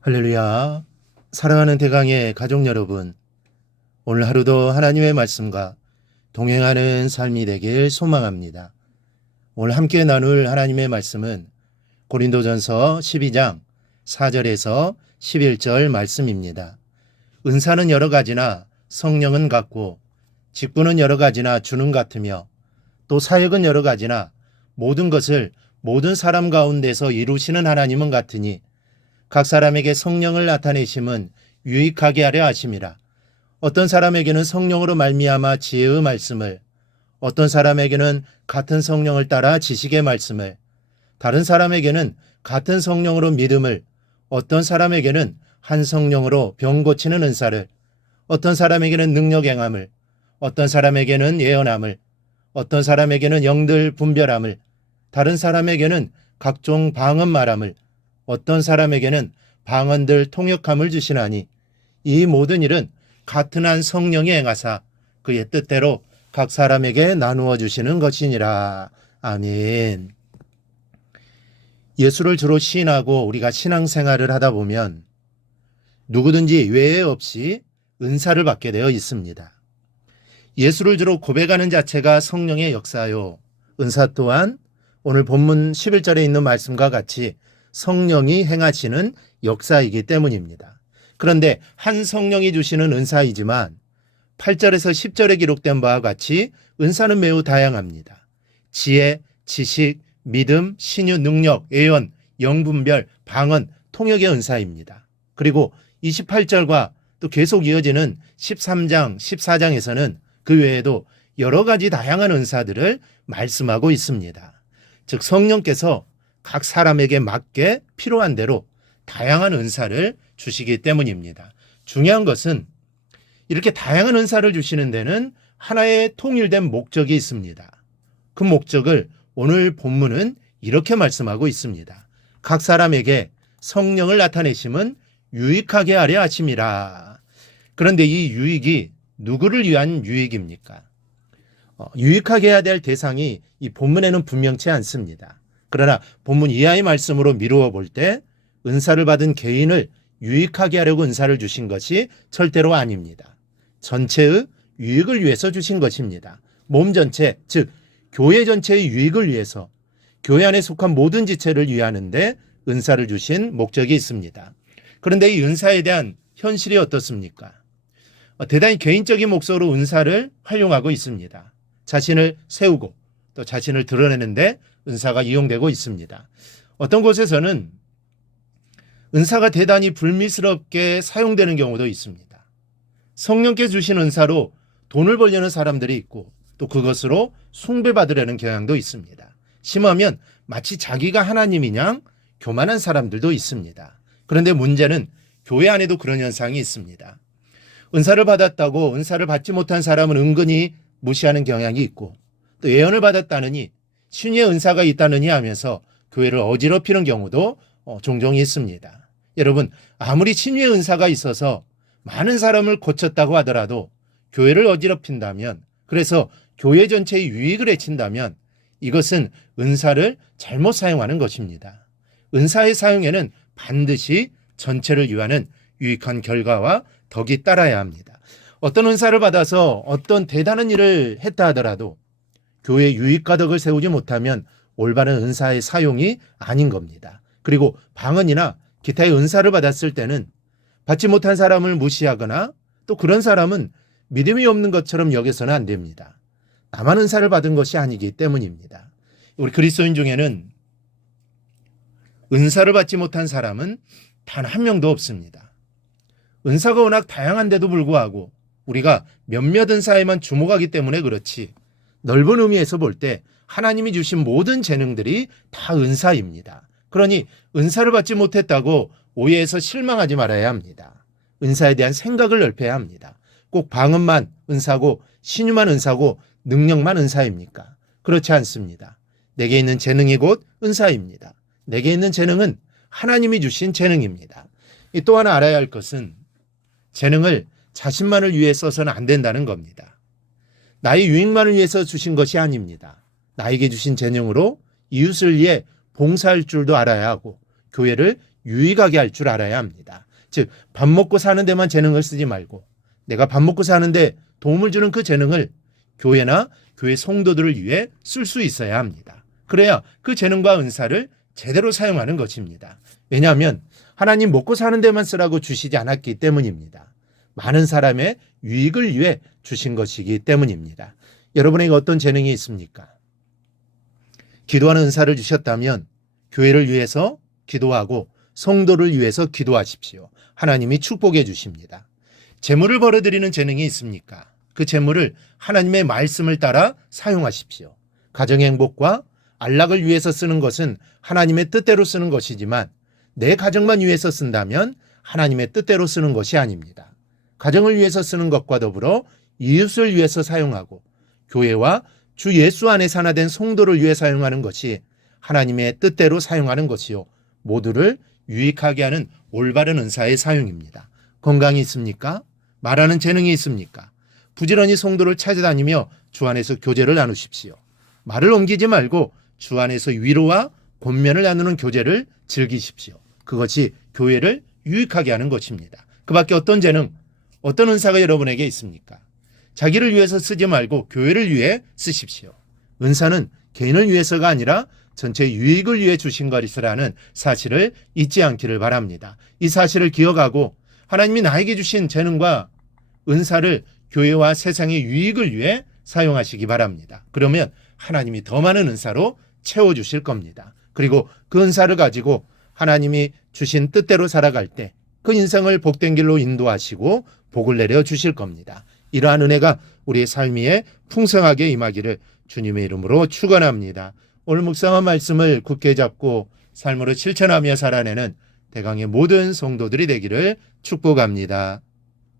할렐루야. 사랑하는 대강의 가족 여러분, 오늘 하루도 하나님의 말씀과 동행하는 삶이 되길 소망합니다. 오늘 함께 나눌 하나님의 말씀은 고린도전서 12장 4절에서 11절 말씀입니다. 은사는 여러 가지나 성령은 같고 직분은 여러 가지나 주는 같으며 또 사역은 여러 가지나 모든 것을 모든 사람 가운데서 이루시는 하나님은 같으니 각 사람에게 성령을 나타내심은 유익하게 하려 하심이라. 어떤 사람에게는 성령으로 말미암아 지혜의 말씀을, 어떤 사람에게는 같은 성령을 따라 지식의 말씀을, 다른 사람에게는 같은 성령으로 믿음을, 어떤 사람에게는 한 성령으로 병 고치는 은사를, 어떤 사람에게는 능력 행함을, 어떤 사람에게는 예언함을, 어떤 사람에게는 영들 분별함을, 다른 사람에게는 각종 방언 말함을, 어떤 사람에게는 방언들 통역함을 주시나니 이 모든 일은 같은 한 성령이 행하사 그의 뜻대로 각 사람에게 나누어 주시는 것이니라. 아멘. 예수를 주로 시인하고 우리가 신앙생활을 하다 보면 누구든지 외에 없이 은사를 받게 되어 있습니다. 예수를 주로 고백하는 자체가 성령의 역사요. 은사 또한 오늘 본문 11절에 있는 말씀과 같이 성령이 행하시는 역사이기 때문입니다. 그런데 한 성령이 주시는 은사이지만 8절에서 10절에 기록된 바와 같이 은사는 매우 다양합니다. 지혜, 지식, 믿음, 신유, 능력, 예언, 영분별, 방언, 통역의 은사입니다. 그리고 28절과 또 계속 이어지는 13장, 14장에서는 그 외에도 여러 가지 다양한 은사들을 말씀하고 있습니다. 즉 성령께서 각 사람에게 맞게 필요한 대로 다양한 은사를 주시기 때문입니다. 중요한 것은 이렇게 다양한 은사를 주시는 데는 하나의 통일된 목적이 있습니다. 그 목적을 오늘 본문은 이렇게 말씀하고 있습니다. 각 사람에게 성령을 나타내심은 유익하게 하려 하심이라. 그런데 이 유익이 누구를 위한 유익입니까? 유익하게 해야 될 대상이 이 본문에는 분명치 않습니다. 그러나 본문 이하의 말씀으로 미루어 볼 때 은사를 받은 개인을 유익하게 하려고 은사를 주신 것이 절대로 아닙니다. 전체의 유익을 위해서 주신 것입니다. 몸 전체, 즉 교회 전체의 유익을 위해서 교회 안에 속한 모든 지체를 위하는데 은사를 주신 목적이 있습니다. 그런데 이 은사에 대한 현실이 어떻습니까? 대단히 개인적인 목적으로 은사를 활용하고 있습니다. 자신을 세우고 또 자신을 드러내는데 은사가 이용되고 있습니다. 어떤 곳에서는 은사가 대단히 불미스럽게 사용되는 경우도 있습니다. 성령께 주신 은사로 돈을 벌려는 사람들이 있고 또 그것으로 숭배받으려는 경향도 있습니다. 심하면 마치 자기가 하나님인 양 교만한 사람들도 있습니다. 그런데 문제는 교회 안에도 그런 현상이 있습니다. 은사를 받았다고 은사를 받지 못한 사람은 은근히 무시하는 경향이 있고 또 예언을 받았다느니 신유의 은사가 있다느니 하면서 교회를 어지럽히는 경우도 종종 있습니다. 여러분, 아무리 신유의 은사가 있어서 많은 사람을 고쳤다고 하더라도 교회를 어지럽힌다면, 그래서 교회 전체의 유익을 해친다면 이것은 은사를 잘못 사용하는 것입니다. 은사의 사용에는 반드시 전체를 위하는 유익한 결과와 덕이 따라야 합니다. 어떤 은사를 받아서 어떤 대단한 일을 했다 하더라도 교회의 유익과 덕을 세우지 못하면 올바른 은사의 사용이 아닌 겁니다. 그리고 방언이나 기타의 은사를 받았을 때는 받지 못한 사람을 무시하거나 또 그런 사람은 믿음이 없는 것처럼 여겨서는 안 됩니다. 나만 은사를 받은 것이 아니기 때문입니다. 우리 그리스도인 중에는 은사를 받지 못한 사람은 단 한 명도 없습니다. 은사가 워낙 다양한데도 불구하고 우리가 몇몇 은사에만 주목하기 때문에 그렇지 넓은 의미에서 볼 때 하나님이 주신 모든 재능들이 다 은사입니다. 그러니 은사를 받지 못했다고 오해해서 실망하지 말아야 합니다. 은사에 대한 생각을 넓혀야 합니다. 꼭 방언만 은사고 신유만 은사고 능력만 은사입니까? 그렇지 않습니다. 내게 있는 재능이 곧 은사입니다. 내게 있는 재능은 하나님이 주신 재능입니다. 또 하나 알아야 할 것은 재능을 자신만을 위해 써서는 안 된다는 겁니다. 나의 유익만을 위해서 주신 것이 아닙니다. 나에게 주신 재능으로 이웃을 위해 봉사할 줄도 알아야 하고 교회를 유익하게 할 줄 알아야 합니다. 즉, 밥 먹고 사는 데만 재능을 쓰지 말고 내가 밥 먹고 사는데 도움을 주는 그 재능을 교회나 교회 성도들을 위해 쓸 수 있어야 합니다. 그래야 그 재능과 은사를 제대로 사용하는 것입니다. 왜냐하면 하나님 먹고 사는 데만 쓰라고 주시지 않았기 때문입니다. 많은 사람의 유익을 위해 주신 것이기 때문입니다. 여러분에게 어떤 재능이 있습니까? 기도하는 은사를 주셨다면 교회를 위해서 기도하고 성도를 위해서 기도하십시오. 하나님이 축복해 주십니다. 재물을 벌어들이는 재능이 있습니까? 그 재물을 하나님의 말씀을 따라 사용하십시오. 가정의 행복과 안락을 위해서 쓰는 것은 하나님의 뜻대로 쓰는 것이지만 내 가정만 위해서 쓴다면 하나님의 뜻대로 쓰는 것이 아닙니다. 가정을 위해서 쓰는 것과 더불어 이웃을 위해서 사용하고 교회와 주 예수 안에 산화된 성도를 위해 사용하는 것이 하나님의 뜻대로 사용하는 것이요, 모두를 유익하게 하는 올바른 은사의 사용입니다. 건강이 있습니까? 말하는 재능이 있습니까? 부지런히 성도를 찾아다니며 주 안에서 교제를 나누십시오. 말을 옮기지 말고 주 안에서 위로와 권면을 나누는 교제를 즐기십시오. 그것이 교회를 유익하게 하는 것입니다. 그 밖에 어떤 재능, 어떤 은사가 여러분에게 있습니까? 자기를 위해서 쓰지 말고 교회를 위해 쓰십시오. 은사는 개인을 위해서가 아니라 전체 유익을 위해 주신 것이라는 사실을 잊지 않기를 바랍니다. 이 사실을 기억하고 하나님이 나에게 주신 재능과 은사를 교회와 세상의 유익을 위해 사용하시기 바랍니다. 그러면 하나님이 더 많은 은사로 채워주실 겁니다. 그리고 그 은사를 가지고 하나님이 주신 뜻대로 살아갈 때 그 인생을 복된 길로 인도하시고 복을 내려 주실 겁니다. 이러한 은혜가 우리의 삶 위에 풍성하게 임하기를 주님의 이름으로 축원합니다. 오늘 묵상한 말씀을 굳게 잡고 삶으로 실천하며 살아내는 대강의 모든 성도들이 되기를 축복합니다.